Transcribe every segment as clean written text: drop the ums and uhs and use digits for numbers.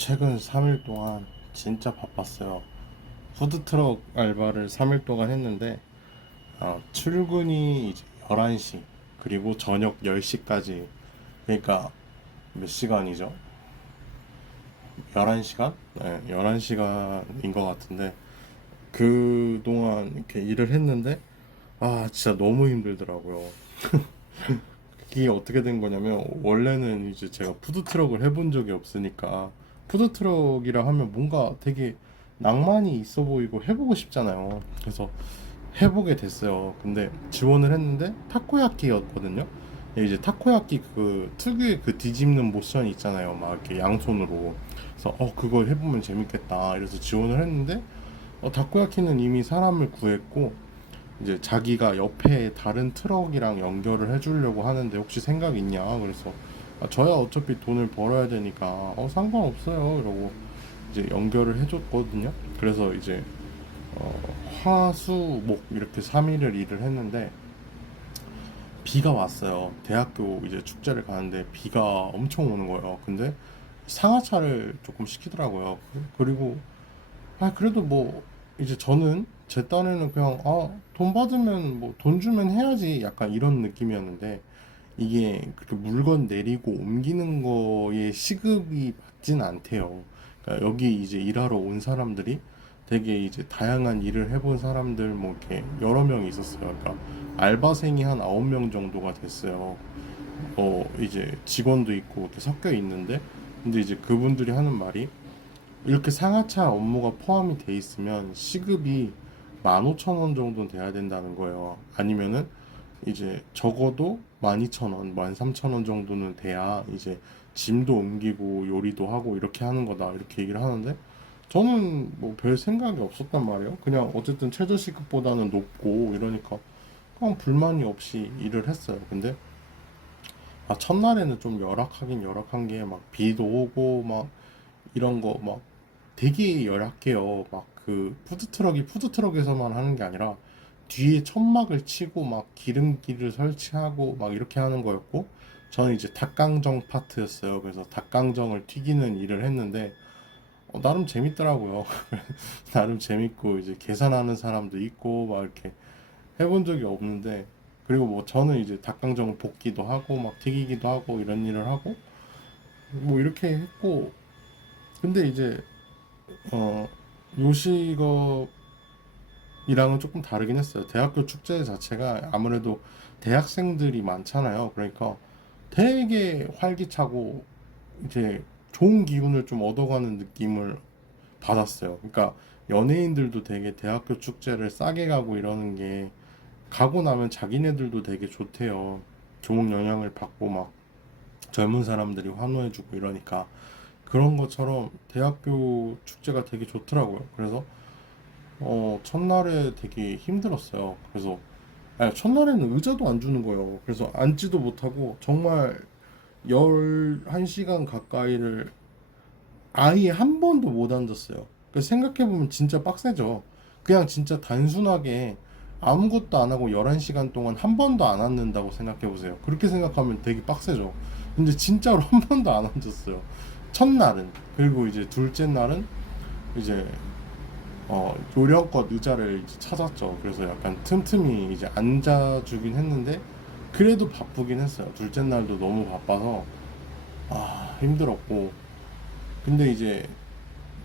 최근 3일 동안 진짜 바빴어요. 푸드트럭 알바를 3일 동안 했는데 출근이 이제 11시 그리고 저녁 10시까지, 그러니까 몇 시간이죠? 11시간? 네, 11시간인 것 같은데 그동안 이렇게 일을 했는데 진짜 너무 힘들더라고요. 이게 어떻게 된 거냐면, 원래는 이제 제가 푸드트럭을 해본 적이 없으니까 푸드트럭이라 하면 뭔가 되게 낭만이 있어 보이고 해보고 싶잖아요. 그래서 해보게 됐어요. 근데 지원을 했는데 타코야끼였거든요. 이제 타코야끼 그 특유의 그 뒤집는 모션 있잖아요. 막 이렇게 양손으로. 그래서 그거 해보면 재밌겠다. 이래서 지원을 했는데 타코야끼는 이미 사람을 구했고 이제 자기가 옆에 다른 트럭이랑 연결을 해주려고 하는데 혹시 생각 있냐? 그래서 저야 어차피 돈을 벌어야 되니까 상관없어요. 이러고 이제 연결을 해줬거든요. 그래서 이제 화, 수, 목 이렇게 3일을 일을 했는데 비가 왔어요. 대학교 이제 축제를 가는데 비가 엄청 오는 거예요. 근데 상하차를 조금 시키더라고요. 그리고 그래도 뭐 이제 저는 제 딴에는 그냥 돈 받으면 뭐 돈 주면 해야지 약간 이런 느낌이었는데, 이게 그렇게 물건 내리고 옮기는 거에 시급이 받진 않대요. 그러니까 여기 이제 일하러 온 사람들이 되게 이제 다양한 일을 해본 사람들 뭐 이렇게 여러 명이 있었어요. 그러니까 알바생이 한 9명 정도가 됐어요. 이제 직원도 있고 이렇게 섞여 있는데, 근데 이제 그분들이 하는 말이, 이렇게 상하차 업무가 포함이 돼 있으면 시급이 15,000원 정도는 돼야 된다는 거예요. 아니면은 이제 적어도 12,000원, 13,000원 정도는 돼야 이제 짐도 옮기고 요리도 하고 이렇게 하는 거다, 이렇게 얘기를 하는데, 저는 뭐 별 생각이 없었단 말이에요. 그냥 어쨌든 최저시급보다는 높고 이러니까 그냥 불만이 없이 일을 했어요. 근데 첫날에는 좀 열악하긴 열악한 게, 막 비도 오고 막 이런 거 막 되게 열악해요. 막 그 푸드트럭이 푸드트럭에서만 하는 게 아니라 뒤에 천막을 치고 막 기름기를 설치하고 막 이렇게 하는 거였고, 저는 이제 닭강정 파트였어요. 그래서 닭강정을 튀기는 일을 했는데 나름 재밌더라고요. 나름 재밌고 이제 계산하는 사람도 있고 막 이렇게 해본 적이 없는데, 그리고 뭐 저는 이제 닭강정을 볶기도 하고 막 튀기기도 하고 이런 일을 하고 뭐 이렇게 했고. 근데 이제 어 요식업이랑은 조금 다르긴 했어요. 대학교 축제 자체가 아무래도 대학생들이 많잖아요. 그러니까 되게 활기차고 이제 좋은 기운을 좀 얻어가는 느낌을 받았어요. 그러니까 연예인들도 되게 대학교 축제를 싸게 가고 이러는 게, 가고 나면 자기네들도 되게 좋대요. 좋은 영향을 받고 막 젊은 사람들이 환호해주고 이러니까, 그런 것처럼 대학교 축제가 되게 좋더라고요. 그래서 첫날에 되게 힘들었어요. 그래서 첫날에는 의자도 안 주는 거예요. 그래서 앉지도 못하고 정말 11시간 가까이를 아예 한 번도 못 앉았어요. 생각해보면 진짜 빡세죠. 그냥 진짜 단순하게 아무것도 안 하고 11시간 동안 한 번도 안 앉는다고 생각해보세요. 그렇게 생각하면 되게 빡세죠. 근데 진짜로 한 번도 안 앉았어요. 첫날은. 그리고 이제 둘째 날은 이제 요령껏 의자를 이제 찾았죠. 그래서 약간 틈틈이 이제 앉아주긴 했는데 그래도 바쁘긴 했어요. 둘째 날도 너무 바빠서 힘들었고. 근데 이제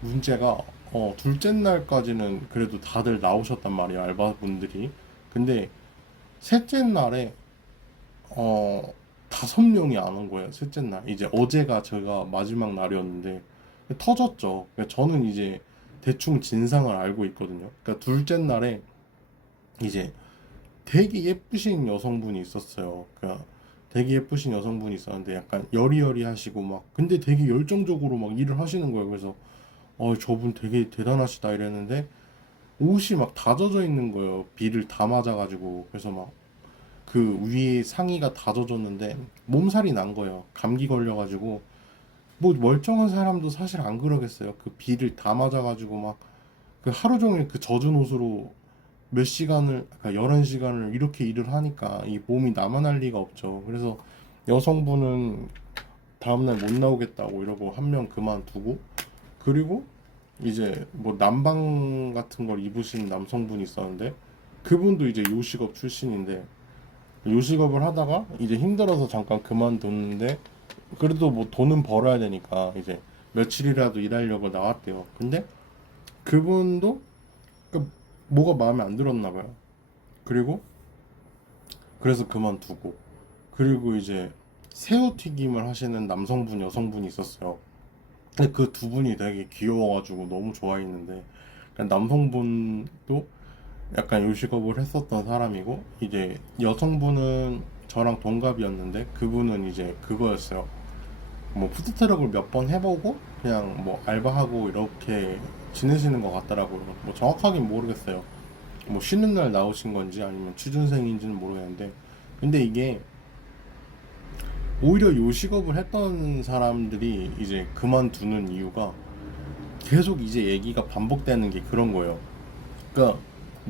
문제가 둘째 날까지는 그래도 다들 나오셨단 말이에요, 알바분들이. 근데 셋째 날에 어 5명이 안 온 거예요. 셋째 날, 이제 어제가 제가 마지막 날이었는데 터졌죠. 그러니까 저는 이제 대충 진상을 알고 있거든요. 그러니까 둘째 날에 이제 되게 예쁘신 여성분이 있었어요. 그러니까 되게 예쁘신 여성분이 있었는데 약간 여리여리하시고 막, 근데 되게 열정적으로 막 일을 하시는 거예요. 그래서 저분 되게 대단하시다 이랬는데 옷이 막 다 젖어 있는 거예요. 비를 다 맞아가지고. 그래서 막 그 위에 상의가 다 젖었는데 몸살이 난 거예요. 감기 걸려가지고. 뭐 멀쩡한 사람도 사실 안 그러겠어요. 그 비를 다 맞아가지고 막 그 하루 종일 그 젖은 옷으로 몇 시간을, 그러니까 11시간을 이렇게 일을 하니까 이 몸이 나만 할 리가 없죠. 그래서 여성분은 다음날 못 나오겠다고 이러고 한 명 그만두고, 그리고 이제 뭐 난방 같은 걸 입으신 남성분이 있었는데, 그분도 이제 요식업 출신인데 요식업을 하다가 이제 힘들어서 잠깐 그만뒀는데, 그래도 뭐 돈은 벌어야 되니까 이제 며칠이라도 일하려고 나왔대요. 근데 그분도 그 뭐가 마음에 안 들었나 봐요. 그리고 그래서 그만두고, 그리고 이제 새우튀김을 하시는 남성분 여성분이 있었어요. 근데 그 두 분이 되게 귀여워가지고 너무 좋아했는데, 그러니까 남성분도 약간 요식업을 했었던 사람이고, 이제 여성분은 저랑 동갑이었는데 그분은 이제 그거였어요. 뭐 푸드트럭을 몇 번 해보고 그냥 뭐 알바하고 이렇게 지내시는 것 같더라고요. 뭐 정확하긴 모르겠어요. 뭐 쉬는 날 나오신 건지 아니면 취준생인지는 모르겠는데, 근데 이게 오히려 요식업을 했던 사람들이 이제 그만두는 이유가 계속 이제 얘기가 반복되는 게 그런 거예요. 그러니까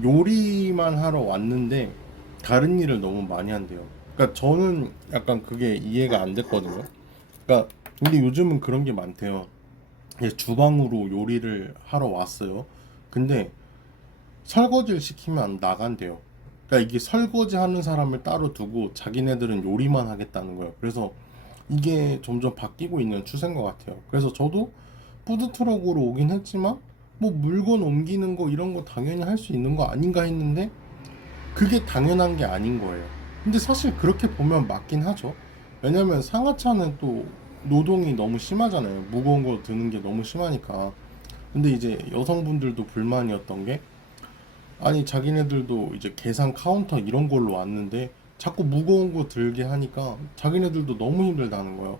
요리만 하러 왔는데 다른 일을 너무 많이 한대요. 그러니까 저는 약간 그게 이해가 안 됐거든요. 그러니까 근데 요즘은 그런 게 많대요. 이제 주방으로 요리를 하러 왔어요. 근데 설거지를 시키면 나간대요. 그러니까 이게 설거지 하는 사람을 따로 두고 자기네들은 요리만 하겠다는 거예요. 그래서 이게 점점 바뀌고 있는 추세인 것 같아요. 그래서 저도 푸드트럭으로 오긴 했지만 뭐 물건 옮기는 거 이런 거 당연히 할 수 있는 거 아닌가 했는데 그게 당연한 게 아닌 거예요. 근데 사실 그렇게 보면 맞긴 하죠. 왜냐면 상하차는 또 노동이 너무 심하잖아요. 무거운 거 드는 게 너무 심하니까. 근데 이제 여성분들도 불만이었던 게, 아니 자기네들도 이제 계산 카운터 이런 걸로 왔는데 자꾸 무거운 거 들게 하니까 자기네들도 너무 힘들다는 거예요.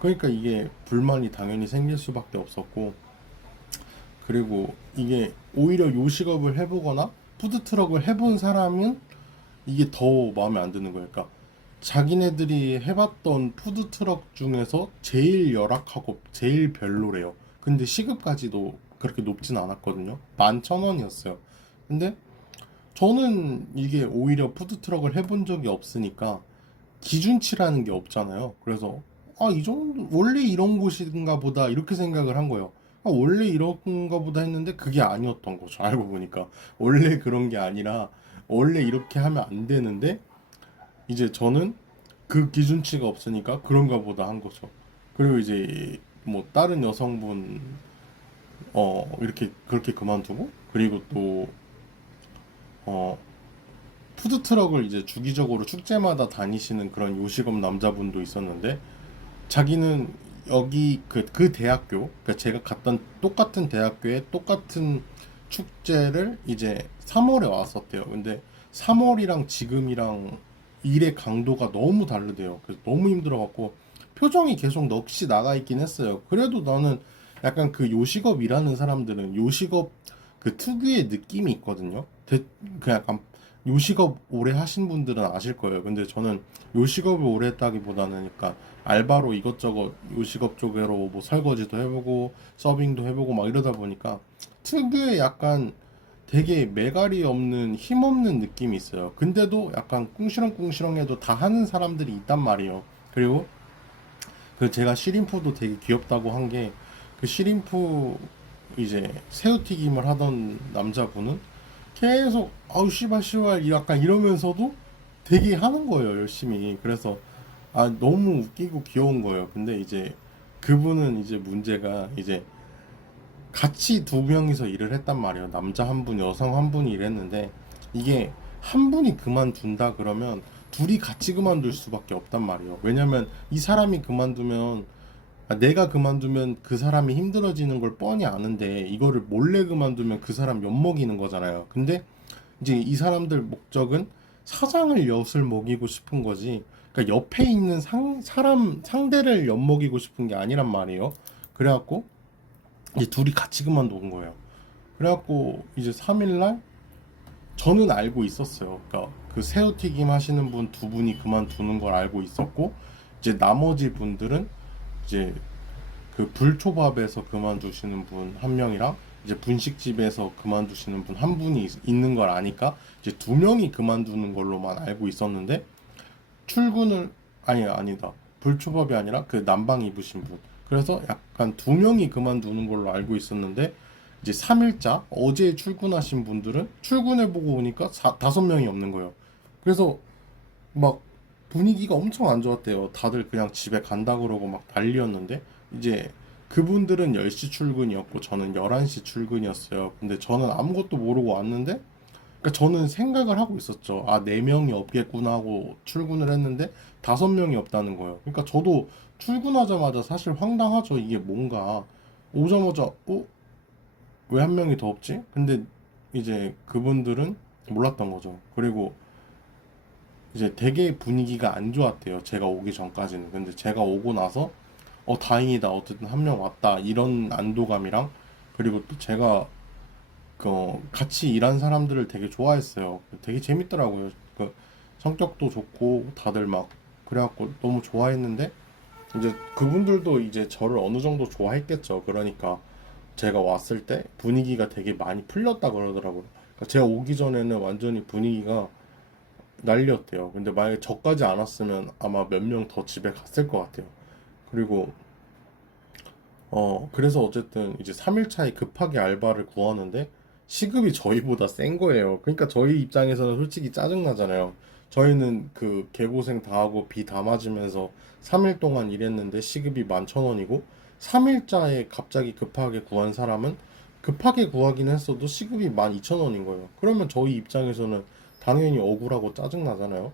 그러니까 이게 불만이 당연히 생길 수밖에 없었고, 그리고 이게 오히려 요식업을 해보거나 푸드트럭을 해본 사람은 이게 더 마음에 안 드는 거예요. 그러니까 자기네들이 해봤던 푸드트럭 중에서 제일 열악하고 제일 별로래요. 근데 시급까지도 그렇게 높진 않았거든요. 11,000원이었어요. 근데 저는 이게 오히려 푸드트럭을 해본 적이 없으니까 기준치라는 게 없잖아요. 그래서 이 정도 원래 이런 곳인가 보다 이렇게 생각을 한 거예요. 원래 이런가 보다 했는데 그게 아니었던 거죠. 알고 보니까 원래 그런 게 아니라 원래 이렇게 하면 안 되는데, 이제 저는 그 기준치가 없으니까 그런가 보다 한 거죠. 그리고 이제 뭐 다른 여성분 이렇게 그렇게 그만두고, 그리고 또 어 푸드트럭을 이제 주기적으로 축제마다 다니시는 그런 요식업 남자분도 있었는데, 자기는 여기 그 대학교, 그러니까 제가 갔던 똑같은 대학교에 똑같은 축제를 이제 3월에 왔었대요. 근데 3월이랑 지금이랑 일의 강도가 너무 다르대요. 그래서 너무 힘들어갖고 표정이 계속 넋이 나가 있긴 했어요. 그래도 나는 약간 그 요식업 일하는 사람들은 요식업 그 특유의 느낌이 있거든요. 그 약간 요식업 오래 하신 분들은 아실 거예요. 근데 저는 요식업을 오래 했다기보다는 그러니까 알바로 이것저것 요식업 쪽으로 뭐 설거지도 해보고 서빙도 해보고 막 이러다 보니까 특유의 약간 되게 매갈이 없는 힘없는 느낌이 있어요. 근데도 약간 꿍시렁꿍시렁해도 다 하는 사람들이 있단 말이에요. 그리고 그 제가 시림프도 되게 귀엽다고 한 게, 그 시림프 이제 새우튀김을 하던 남자분은 계속 아우 씨발 씨발 약간 이러면서도 되게 하는 거예요, 열심히. 그래서 너무 웃기고 귀여운 거예요. 근데 이제 그분은 이제 문제가 이제 같이 두 명이서 일을 했단 말이에요. 남자 한 분, 여성 한 분이 일했는데, 이게 한 분이 그만둔다 그러면 둘이 같이 그만둘 수밖에 없단 말이에요. 왜냐면 이 사람이 그만두면, 내가 그만두면 그 사람이 힘들어지는 걸 뻔히 아는데 이거를 몰래 그만두면 그 사람 엿먹이는 거잖아요. 근데 이제 이 사람들 목적은 사장을 엿을 먹이고 싶은 거지. 그러니까 옆에 있는 사람 상대를 엿먹이고 싶은 게 아니란 말이에요. 그래갖고 이제 둘이 같이 그만둔 거예요. 그래갖고 이제 3일날 저는 알고 있었어요. 그러니까 그 새우튀김 하시는 분 두 분이 그만두는 걸 알고 있었고, 이제 나머지 분들은 이제 그 불초밥에서 그만두시는 분 한 명이랑 이제 분식집에서 그만두시는 분 한 분이 있는 걸 아니까 이제 두 명이 그만두는 걸로만 알고 있었는데, 출근을 아니다. 불초밥이 아니라 그 남방 입으신 분. 그래서 약간 두 명이 그만두는 걸로 알고 있었는데 이제 3일자 어제 출근하신 분들은 출근해보고 오니까 다섯 명이 없는 거예요. 그래서 막 분위기가 엄청 안 좋았대요. 다들 그냥 집에 간다 그러고 막 난리였는데 이제 그분들은 10시 출근이었고 저는 11시 출근이었어요. 근데 저는 아무것도 모르고 왔는데 그러니까 저는 생각을 하고 있었죠. 아, 4명이 없겠구나 하고 출근을 했는데 5명이 없다는 거예요. 그러니까 저도 출근하자마자 사실 황당하죠. 이게 뭔가 오자마자 왜 한 명이 더 없지? 근데 이제 그분들은 몰랐던 거죠. 그리고 이제 되게 분위기가 안 좋았대요. 제가 오기 전까지는. 근데 제가 오고 나서 다행이다. 어쨌든 한 명 왔다. 이런 안도감이랑 그리고 또 제가 같이 일한 사람들을 되게 좋아했어요. 되게 재밌더라고요. 성격도 좋고 다들 막 그래갖고 너무 좋아했는데 이제 그분들도 이제 저를 어느 정도 좋아했겠죠. 그러니까 제가 왔을 때 분위기가 되게 많이 풀렸다 그러더라고요. 그러니까 제가 오기 전에는 완전히 분위기가 난리였대요. 근데 만약에 저까지 안 왔으면 아마 몇 명 더 집에 갔을 것 같아요. 그리고 그래서 어쨌든 이제 3일 차에 급하게 알바를 구하는데 시급이 저희보다 센 거예요. 그러니까 저희 입장에서는 솔직히 짜증나잖아요. 저희는 그 개고생 다 하고 비 다 맞으면서 3일 동안 일했는데 시급이 11,000원이고 3일자에 갑자기 급하게 구한 사람은 급하게 구하긴 했어도 시급이 12,000원인 거예요. 그러면 저희 입장에서는 당연히 억울하고 짜증나잖아요.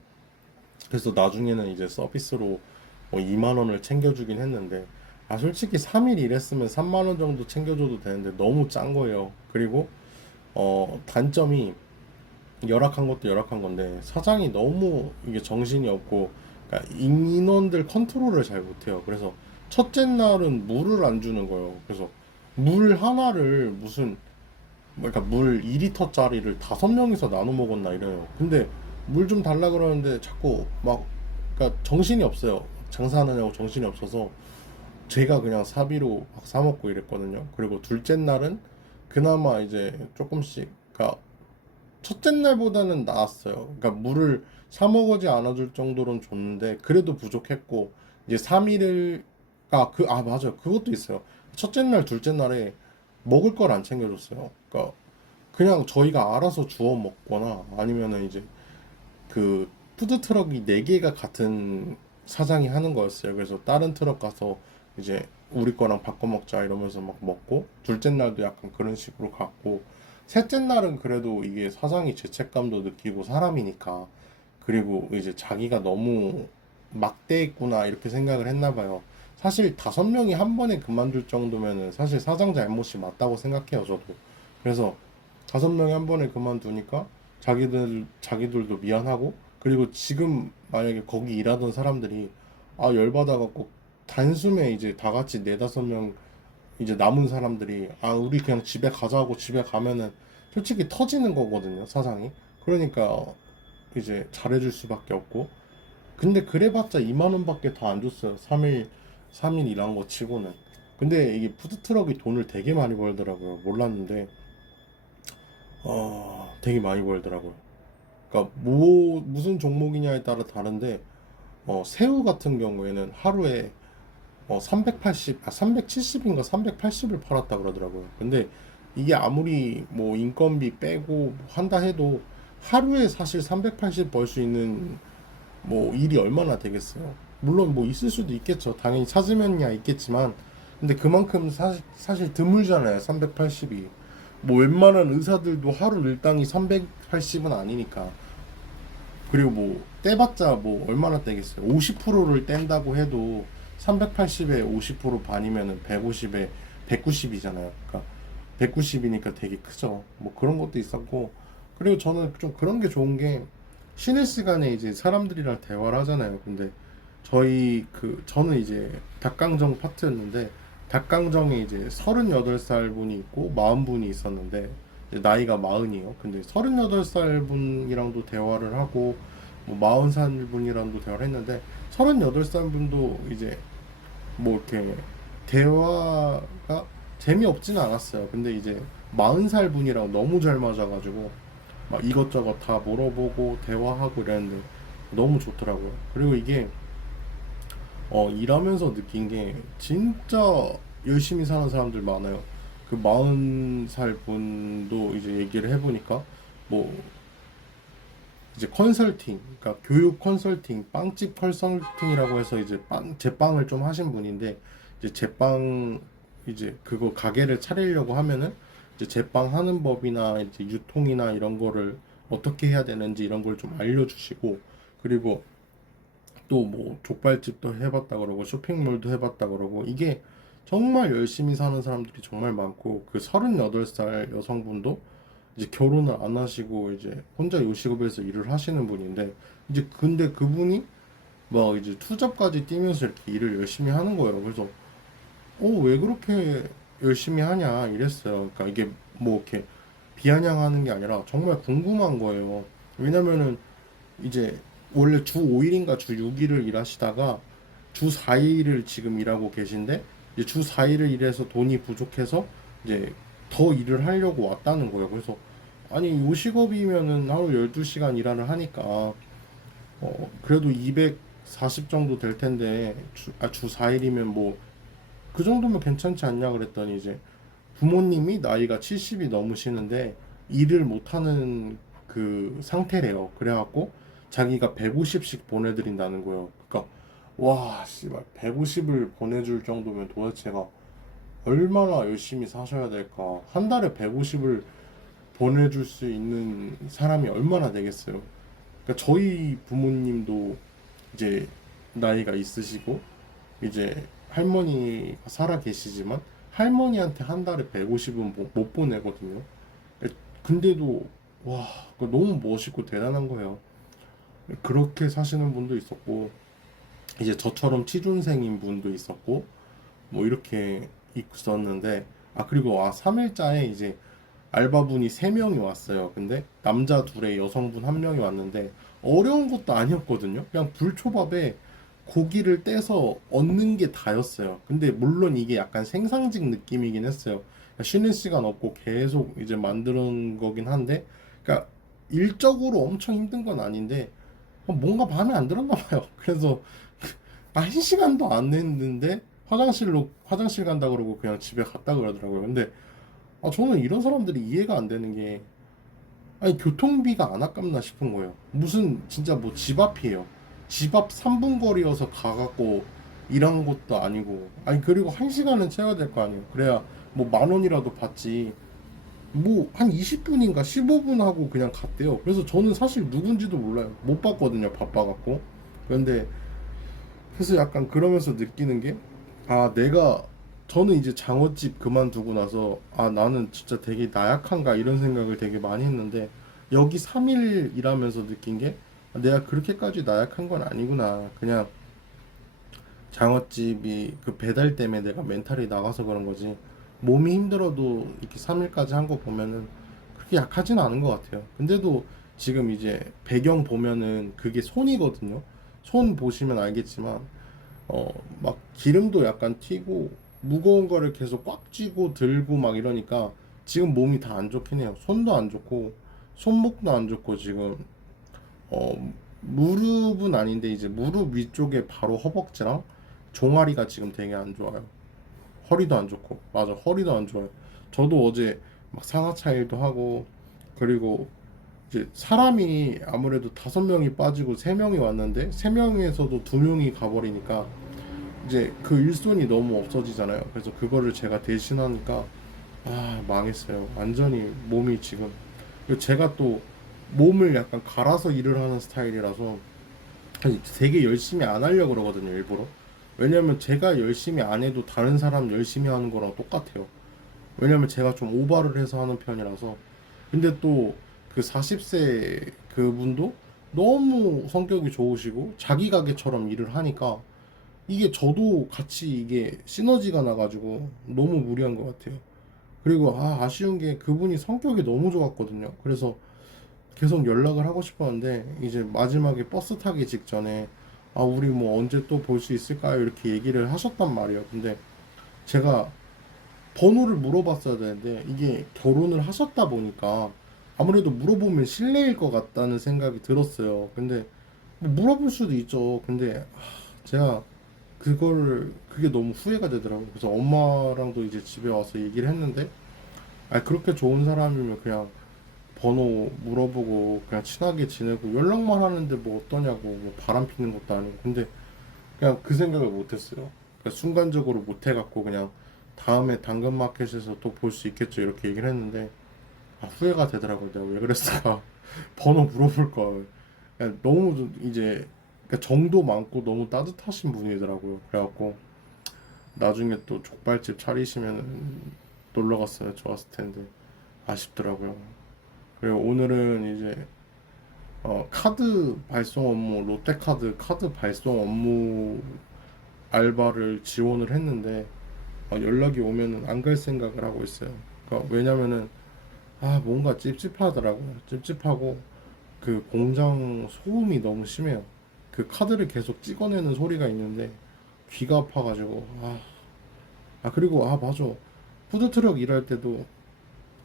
그래서 나중에는 이제 서비스로 2만 원을 챙겨주긴 했는데 솔직히 3일 일했으면 3만 원 정도 챙겨줘도 되는데 너무 짠 거예요. 그리고 단점이 열악한 것도 열악한 건데 사장이 너무 이게 정신이 없고 그러니까 인원들 컨트롤을 잘 못해요. 그래서 첫째 날은 물을 안 주는 거예요. 그래서 물 하나를 무슨 그러니까 물 2리터짜리를 5명이서 나눠 먹었나 이래요. 근데 물 좀 달라 그러는데 자꾸 막 그러니까 정신이 없어요. 장사하느냐고 정신이 없어서 제가 그냥 사비로 막 사 먹고 이랬거든요. 그리고 둘째 날은 그나마 이제 조금씩 그러니까 첫째 날보다는 나았어요. 그러니까 물을 사 먹지 않아줄 정도로는 줬는데 그래도 부족했고 이제 3일을 맞아요. 그것도 있어요. 첫째 날, 둘째 날에 먹을 걸 안 챙겨줬어요. 그러니까 그냥 저희가 알아서 주워 먹거나 아니면은 이제 그 푸드 트럭이 4개가 같은 사장이 하는 거였어요. 그래서 다른 트럭 가서 이제 우리 거랑 바꿔 먹자 이러면서 막 먹고 둘째 날도 약간 그런 식으로 갔고 셋째 날은 그래도 이게 사장이 죄책감도 느끼고 사람이니까 그리고 이제 자기가 너무 막대했구나 이렇게 생각을 했나 봐요. 사실 5명이 한 번에 그만둘 정도면은 사실 사장 잘못이 맞다고 생각해요, 저도. 그래서 5명이 한 번에 그만두니까 자기들도 미안하고 그리고 지금 만약에 거기 일하던 사람들이 열받아갖고 단숨에 이제 다 같이 4-5명 이제 남은 사람들이 우리 그냥 집에 가자고 집에 가면은 솔직히 터지는 거거든요, 사장이. 그러니까 이제 잘해줄 수밖에 없고 근데 그래봤자 2만 원밖에 더 안 줬어요. 3일 일한 거 치고는. 근데 이게 푸드트럭이 돈을 되게 많이 벌더라고요. 몰랐는데 되게 많이 벌더라고요. 그러니까 무슨 종목이냐에 따라 다른데 새우 같은 경우에는 하루에 370인가 380을 팔았다 그러더라고요. 근데 이게 아무리 뭐 인건비 빼고 한다 해도 하루에 사실 380 벌 수 있는 뭐 일이 얼마나 되겠어요. 물론 뭐 있을 수도 있겠죠. 당연히 찾으면야 있겠지만 근데 그만큼 사실 드물잖아요. 380이. 뭐 웬만한 의사들도 하루 일당이 380은 아니니까. 그리고 뭐 떼봤자 뭐 얼마나 떼겠어요. 50%를 뗀다고 해도 380에 50% 반이면은 150에 190이잖아요. 그러니까 190이니까 되게 크죠. 뭐 그런 것도 있었고 그리고 저는 좀 그런 게 좋은 게 쉬는 시간에 이제 사람들이랑 대화를 하잖아요. 근데 저는 이제 닭강정 파트였는데 닭강정에 이제 38살 분이 있고 40분이 있었는데 이제 나이가 40이요. 근데 38살 분이랑도 대화를 하고 뭐 40살 분이랑도 대화를 했는데 38살 분도 이제 뭐 이렇게 대화가 재미없지는 않았어요. 근데 이제 40살 분이랑 너무 잘 맞아가지고 막 이것저것 다 물어보고 대화하고 이랬는데 너무 좋더라고요. 그리고 이게 일하면서 느낀 게 진짜 열심히 사는 사람들 많아요. 그 40살 분도 이제 얘기를 해보니까 뭐 이제 컨설팅, 그러니까 교육 컨설팅, 빵집 컨설팅이라고 해서 이제 제빵을 좀 하신 분인데 이제 제빵 이제 그거 가게를 차리려고 하면은 이제 제빵 하는 법이나 이제 유통이나 이런 거를 어떻게 해야 되는지 이런 걸 좀 알려주시고 그리고 또 뭐 족발집도 해봤다 그러고 쇼핑몰도 해봤다 그러고 이게 정말 열심히 사는 사람들이 정말 많고 그 38살 여성분도 이제 결혼을 안 하시고 이제 혼자 요식업에서 일을 하시는 분인데 이제 근데 그분이 막 이제 투잡까지 뛰면서 이렇게 일을 열심히 하는 거예요. 그래서 왜 그렇게 열심히 하냐 이랬어요. 그러니까 이게 뭐 이렇게 비아냥하는 게 아니라 정말 궁금한 거예요. 왜냐면은 이제 원래 주 5일인가 주 6일을 일하시다가 주 4일을 지금 일하고 계신데 이제 주 4일을 일해서 돈이 부족해서 이제 더 일을 하려고 왔다는 거예요. 그래서 아니 요식업이면은 하루 12시간 일을 하니까 그래도 240 정도 될 텐데 주 4일이면 뭐 그 정도면 괜찮지 않냐 그랬더니 이제 부모님이 나이가 70이 넘으시는데 일을 못하는 그 상태래요. 그래갖고 자기가 150씩 보내드린다는 거예요. 그러니까 와 씨발 150을 보내줄 정도면 도대체가 얼마나 열심히 사셔야 될까. 한 달에 150을 보내줄 수 있는 사람이 얼마나 되겠어요. 그러니까 저희 부모님도 이제 나이가 있으시고 이제 할머니가 살아 계시지만 할머니한테 한 달에 150은 못 보내거든요. 근데도 와 그거 너무 멋있고 대단한 거예요. 그렇게 사시는 분도 있었고 이제 저처럼 취준생인 분도 있었고 뭐 이렇게 있었는데 그리고 3일자에 이제 알바분이 3명이 왔어요. 근데 남자 둘에 여성분 1명이 왔는데 어려운 것도 아니었거든요. 그냥 불초밥에 고기를 떼서 얻는 게 다였어요. 근데 물론 이게 약간 생상직 느낌이긴 했어요. 쉬는 시간 없고 계속 이제 만드는 거긴 한데, 그러니까 일적으로 엄청 힘든 건 아닌데 뭔가 마음에 안 들었나 봐요. 그래서 1시간도 안 했는데 화장실 간다 그러고 그냥 집에 갔다 그러더라고요. 근데 저는 이런 사람들이 이해가 안 되는 게 아니 교통비가 안 아깝나 싶은 거예요. 무슨 진짜 뭐 집 앞이에요. 집 앞 3분 거리여서 가갖고 일한 것도 아니고 아니 그리고 1시간은 채워야 될 거 아니에요. 그래야 뭐 10,000원이라도 받지. 뭐 한 20분인가 15분 하고 그냥 갔대요. 그래서 저는 사실 누군지도 몰라요. 못 봤거든요. 바빠갖고. 그런데 그래서 약간 그러면서 느끼는 게 내가 저는 이제 장어집 그만두고 나서 나는 진짜 되게 나약한가 이런 생각을 되게 많이 했는데 여기 3일 일하면서 느낀 게 내가 그렇게까지 나약한 건 아니구나. 그냥 장어집이 그 배달 때문에 내가 멘탈이 나가서 그런 거지. 몸이 힘들어도 이렇게 3일까지 한 거 보면은 그렇게 약하진 않은 것 같아요. 근데도 지금 이제 배경 보면은 그게 손이거든요. 손 보시면 알겠지만 막 기름도 약간 튀고 무거운 거를 계속 꽉 쥐고 들고 막 이러니까 지금 몸이 다 안 좋긴 해요. 손도 안 좋고 손목도 안 좋고 지금 무릎은 아닌데 이제 무릎 위쪽에 바로 허벅지랑 종아리가 지금 되게 안 좋아요. 허리도 안 좋고 맞아 허리도 안 좋아요. 저도 어제 막 상하차 일도 하고 그리고 이제 사람이 아무래도 5명이 빠지고 3명이 왔는데 3명에서도 2명이 가버리니까 이제 그 일손이 너무 없어지잖아요. 그래서 그거를 제가 대신하니까 망했어요. 완전히 몸이 지금 그리고 제가 또 몸을 약간 갈아서 일을 하는 스타일이라서 되게 열심히 안 하려고 그러거든요. 일부러. 왜냐면 제가 열심히 안 해도 다른 사람 열심히 하는 거랑 똑같아요. 왜냐면 제가 좀 오바를 해서 하는 편이라서. 근데 또 그 40세 그분도 너무 성격이 좋으시고 자기 가게처럼 일을 하니까 이게 저도 같이 이게 시너지가 나가지고 너무 무리한 것 같아요. 그리고 아쉬운 게 그분이 성격이 너무 좋았거든요. 그래서 계속 연락을 하고 싶었는데 이제 마지막에 버스 타기 직전에 우리 뭐 언제 또 볼 수 있을까요? 이렇게 얘기를 하셨단 말이에요. 근데 제가 번호를 물어봤어야 되는데 이게 결혼을 하셨다 보니까 아무래도 물어보면 실례일 것 같다는 생각이 들었어요. 근데 뭐 물어볼 수도 있죠. 근데 제가 그게 너무 후회가 되더라고요. 그래서 엄마랑도 이제 집에 와서 얘기를 했는데, 아, 그렇게 좋은 사람이면 그냥 번호 물어보고 그냥 친하게 지내고 연락만 하는데 뭐 어떠냐고, 뭐 바람 피는 것도 아니고. 근데 그냥 그 생각을 못 했어요. 그러니까 순간적으로 못 해갖고 그냥 다음에 당근마켓에서 또 볼 수 있겠죠 이렇게 얘기를 했는데, 아, 후회가 되더라고요. 내가 왜 그랬을까? 번호 물어볼 걸. 그냥 너무 이제 그러니까 정도 많고 너무 따뜻하신 분이더라고요. 그래갖고 나중에 또 족발집 차리시면 놀러 갔으면 좋았을 텐데 아쉽더라고요. 그리고 오늘은 이제 카드 발송 업무, 롯데카드 카드 발송 업무 알바를 지원을 했는데 연락이 오면은 안 갈 생각을 하고 있어요. 그러니까 왜냐면은 뭔가 찝찝하더라고요. 찝찝하고 그 공장 소음이 너무 심해요. 그 카드를 계속 찍어내는 소리가 있는데 귀가 아파가지고 그리고 맞아, 푸드트럭 일할 때도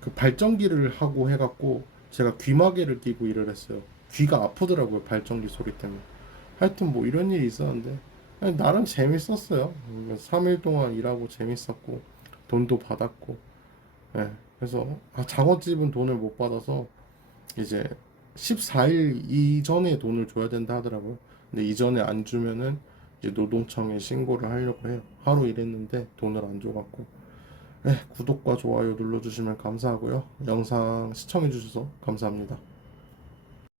그 발전기를 하고 해갖고 제가 귀마개를 끼고 일을 했어요. 귀가 아프더라고요, 발전기 소리 때문에. 하여튼 뭐 이런 일이 있었는데 나름 재밌었어요. 3일 동안 일하고 재밌었고 돈도 받았고. 예. 그래서 장어집은 돈을 못 받아서 이제 14일 이전에 돈을 줘야 된다 하더라고요. 근데 이전에 안 주면은 이제 노동청에 신고를 하려고 해요. 하루 일했는데 돈을 안 줘갖고. 네, 구독과 좋아요 눌러주시면 감사하고요. 영상 시청해주셔서 감사합니다.